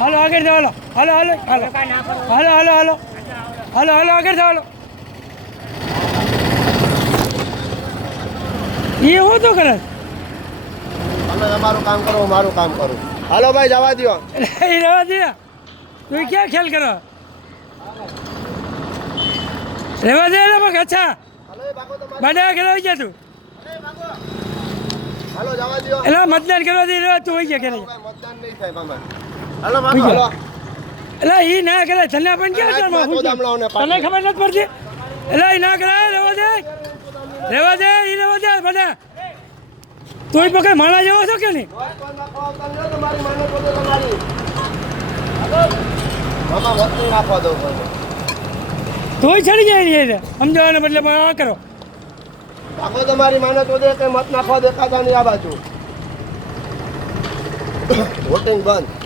હાલો. આગળ જાઓ હાલો. હાલો હાલો હાલો. હાલો હાલો હાલો. હાલો આગળ જાઓ હાલો. એ હું તો કરે? તમે તમારું કામ કરો હું મારું કામ કરું. હાલો ભાઈ જવા દો એ રહેવા દે. તું ક્યાં ખ્યાલ કરો? રહેવા દે ને મગ અચ્છા. બાડા કરાવી ગયા તું. હાલો જવા એટલે મતદાન કરવા દે રહેવા તું હોય ગયા કે મતદાન નહીં થાય હાલો હાલો. એટલે એ ના કરે તને પણ ક્યાં છે પાડી. તને ખબર નથી પડતી? એટલે એ ના કરાય રહેવા દે. રહેવા દે એ રહેવા દે બધા તોય પકડ માણા જેવો છો કે નહીં? તોય ચડી જાય નહીં એટલે સમજાવવાને બદલે પણ આ કરો. ભાગો તમારી મહેનત તો દે કે મત નાખવા દેખાતા નહીં આ બાજુ. વોટિંગ બંધ.